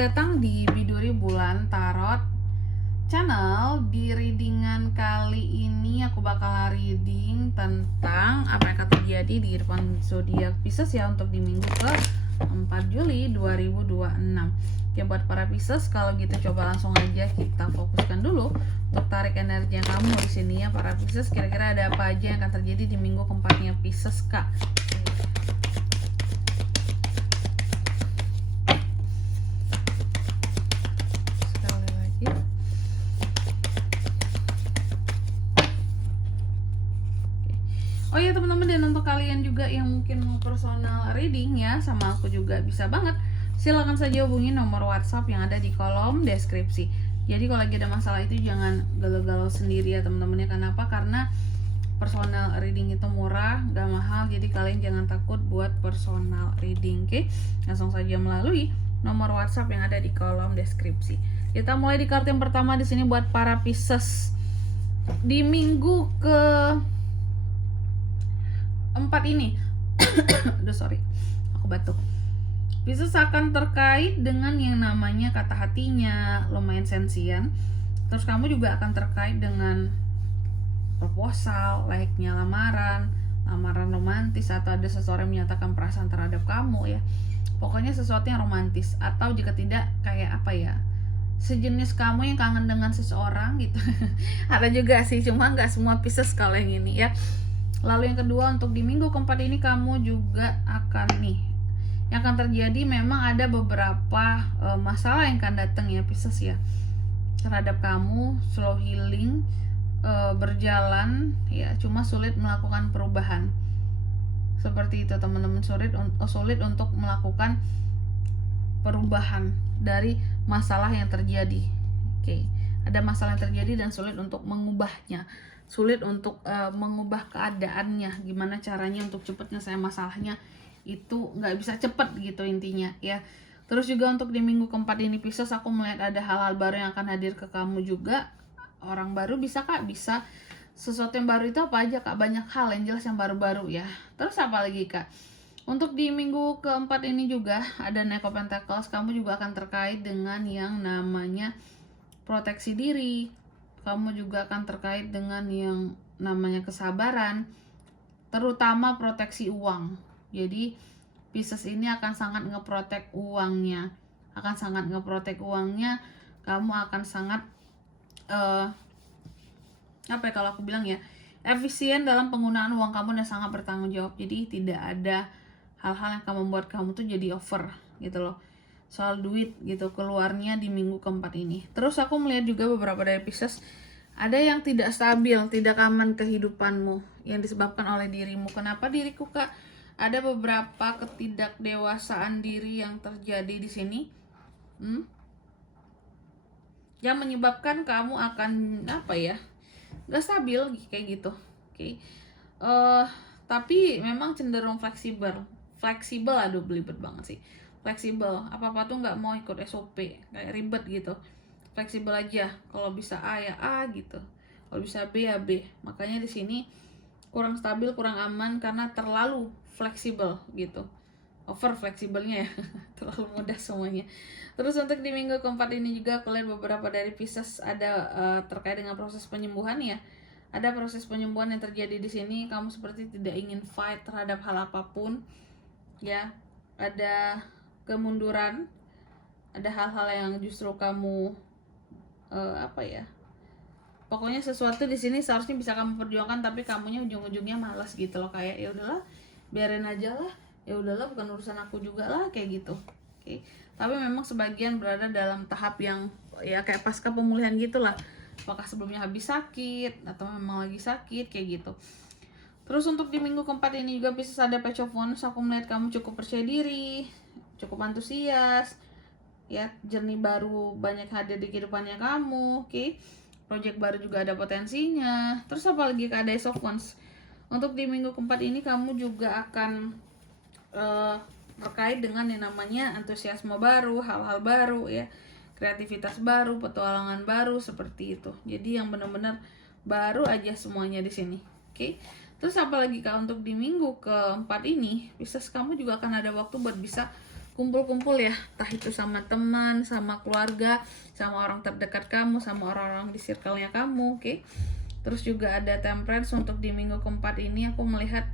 Selamat datang di Biduri Bulan Tarot Channel. Di readingan kali ini aku bakal reading tentang apa yang akan terjadi di depan zodiak Pisces ya untuk di minggu ke 4 Juli 2026. Ya buat para Pisces, kalau gitu coba langsung aja kita fokuskan dulu untuk tarik energi yang kamu di sini ya para Pisces. Kira-kira ada apa aja yang akan terjadi di minggu keempatnya Pisces Kak? Oh ya teman-teman, dan untuk kalian juga yang mungkin mau personal reading ya sama aku juga bisa banget. Silakan saja hubungi nomor WhatsApp yang ada di kolom deskripsi. Jadi kalau lagi ada masalah itu jangan galau-galau sendiri ya teman-teman ya. Kenapa? Karena personal reading itu murah, gak mahal. Jadi kalian jangan takut buat personal reading, oke? Langsung saja melalui nomor WhatsApp yang ada di kolom deskripsi. Kita mulai di kartu yang pertama di sini buat para Pisces. Di minggu ke 4 ini aduh sorry, aku batuk. Pisces akan terkait dengan yang namanya kata hatinya, lumayan sensian. Terus kamu juga akan terkait dengan proposal, layaknya lamaran romantis, atau ada seseorang yang menyatakan perasaan terhadap kamu ya. Pokoknya sesuatu yang romantis, atau jika tidak kayak apa ya, sejenis kamu yang kangen dengan seseorang gitu. Ada juga sih, cuma nggak semua Pisces kalau yang ini ya. Lalu yang kedua, untuk di minggu keempat ini kamu juga akan yang akan terjadi, memang ada beberapa masalah yang akan datang ya Pisces ya terhadap kamu. Slow healing berjalan ya, cuma sulit melakukan perubahan seperti itu teman-teman. Sulit untuk melakukan perubahan dari masalah yang terjadi. Oke, ada masalah yang terjadi dan sulit untuk mengubahnya, sulit untuk mengubah keadaannya. Gimana caranya untuk cepet nyelesain masalahnya, itu nggak bisa cepet gitu intinya ya. Terus juga untuk di minggu keempat ini Pisces, aku melihat ada hal-hal baru yang akan hadir ke kamu juga. Orang baru bisa Kak, bisa sesuatu yang baru. Itu apa aja Kak? Banyak hal yang jelas yang baru-baru ya. Terus apa lagi Kak? Untuk di minggu keempat ini juga ada Knight of Pentacles. Kamu juga akan terkait dengan yang namanya proteksi diri. Kamu juga akan terkait dengan yang namanya kesabaran, terutama proteksi uang. Jadi Pisces ini akan sangat ngeprotek uangnya, kamu akan sangat apa ya kalau aku bilang ya, efisien dalam penggunaan uang kamu dan sangat bertanggung jawab. Jadi tidak ada hal-hal yang akan membuat kamu tuh jadi over gitu loh soal duit gitu keluarnya di minggu keempat ini. Terus aku melihat juga beberapa dari Pisces, ada yang tidak stabil, tidak aman kehidupanmu yang disebabkan oleh dirimu. Kenapa diriku Kak? Ada beberapa ketidakdewasaan diri yang terjadi di sini, yang menyebabkan kamu akan apa ya, gak stabil kayak gitu. Oke. Tapi memang cenderung fleksibel. Aduh belibet banget sih. Fleksibel, apa-apa tuh nggak mau ikut SOP, kayak ribet gitu. Fleksibel aja, kalau bisa A ya A gitu, kalau bisa B ya B. Makanya di sini kurang stabil, kurang aman karena terlalu fleksibel gitu, over fleksibelnya ya. Terlalu mudah semuanya. Terus untuk di minggu keempat ini juga aku lihat beberapa dari Pisces ada terkait dengan proses penyembuhan ya. Ada proses penyembuhan yang terjadi di sini. Kamu seperti tidak ingin fight terhadap hal apapun ya. Ada kemunduran, ada hal-hal yang justru kamu apa ya, pokoknya sesuatu di sini seharusnya bisa kamu perjuangkan, tapi kamunya ujung-ujungnya malas gitu loh, kayak ya udahlah biarin aja lah, ya udahlah bukan urusan aku juga lah kayak gitu. Oke. Tapi memang sebagian berada dalam tahap yang ya kayak pasca pemulihan gitulah, apakah sebelumnya habis sakit atau memang lagi sakit kayak gitu. Terus untuk di minggu keempat ini juga bisa ada Page of Wands. Aku melihat kamu cukup percaya diri, cukup antusias ya, jernih baru banyak hadir di kehidupannya kamu. Oke. Project baru juga ada potensinya. Terus apa lagi Kak? Ada Ace of Wands. Untuk di minggu keempat ini kamu juga akan terkait dengan yang namanya antusiasme baru, hal-hal baru ya, kreativitas baru, petualangan baru seperti itu. Jadi yang benar-benar baru aja semuanya di sini. Oke. Terus apa lagi Kak? Untuk di minggu keempat ini Pisces, kamu juga akan ada waktu buat bisa kumpul-kumpul ya, entah itu sama teman, sama keluarga, sama orang terdekat kamu, sama orang-orang di circle-nya kamu, oke? Terus juga ada Temperance untuk di minggu keempat ini. Aku melihat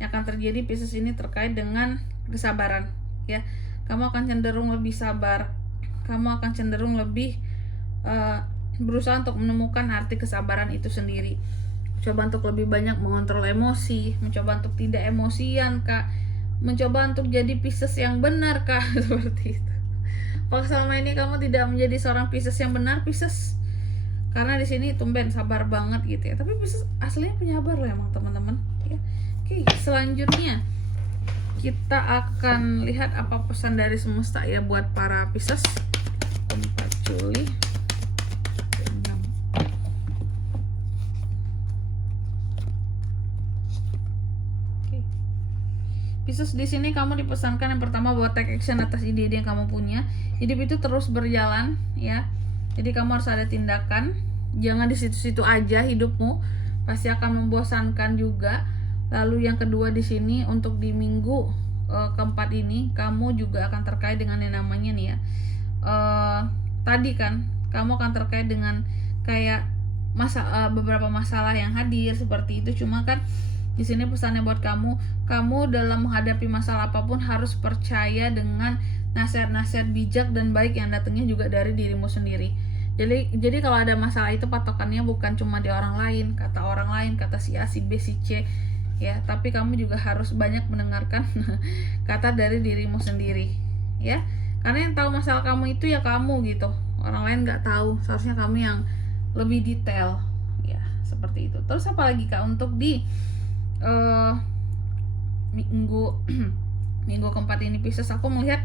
yang akan terjadi Pisces ini terkait dengan kesabaran ya. Kamu akan cenderung lebih sabar, kamu akan cenderung lebih berusaha untuk menemukan arti kesabaran itu sendiri. Coba untuk lebih banyak mengontrol emosi, mencoba untuk tidak emosian kak, mencoba untuk jadi Pisces yang benar kak. Seperti itu. Kalau selama ini kamu tidak menjadi seorang Pisces yang benar, Pisces, karena di sini tumben sabar banget gitu ya, tapi Pisces aslinya penyabar loh emang teman-teman ya. Oke, selanjutnya kita akan lihat apa pesan dari semesta ya buat para Pisces 4 Juli. Pisces, di sini kamu dipesankan yang pertama bahwa take action atas ide-ide yang kamu punya. Hidup itu terus berjalan ya. Jadi kamu harus ada tindakan. Jangan di situ-situ aja hidupmu. Pasti akan membosankan juga. Lalu yang kedua di sini untuk di minggu keempat ini kamu juga akan terkait dengan yang namanya nih ya. Tadi kan kamu akan terkait dengan kayak beberapa masalah yang hadir seperti itu. Cuma kan di sini pesannya buat kamu dalam menghadapi masalah apapun harus percaya dengan nasihat-nasihat bijak dan baik yang datangnya juga dari dirimu sendiri. Jadi kalau ada masalah itu patokannya bukan cuma di orang lain, kata si A, si B, si C ya, tapi kamu juga harus banyak mendengarkan kata dari dirimu sendiri ya. Karena yang tahu masalah kamu itu ya kamu gitu. Orang lain nggak tahu, seharusnya kamu yang lebih detail ya, seperti itu. Terus apa lagi kak untuk di minggu keempat ini Pisces, aku melihat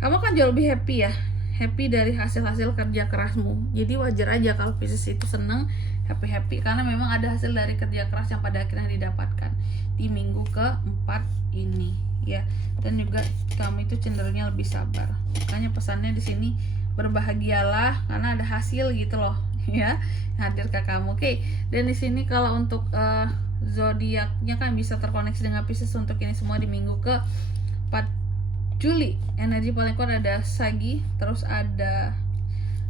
kamu kan jauh lebih happy ya, happy dari hasil-hasil kerja kerasmu. Jadi wajar aja kalau Pisces itu seneng, happy karena memang ada hasil dari kerja keras yang pada akhirnya didapatkan di minggu keempat ini ya. Dan juga kamu itu cenderungnya lebih sabar. Makanya pesannya di sini berbahagialah karena ada hasil gitu loh ya, hadir ke kamu. Oke. Dan di sini kalau untuk zodiaknya kan bisa terkoneksi dengan Pisces untuk ini semua di minggu ke 4 Juli. Energi paling kuat ada Sagi, terus ada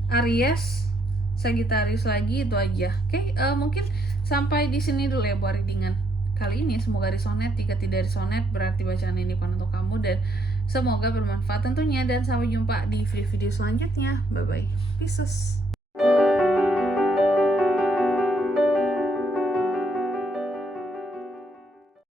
Aries, Sagittarius lagi, itu aja. Oke, mungkin sampai di sini dulu ya buat readingan kali ini. Semoga resonate. Jika tidak resonate berarti bacaan ini bukan untuk kamu, dan semoga bermanfaat tentunya. Dan sampai jumpa di video selanjutnya. Bye bye Pisces.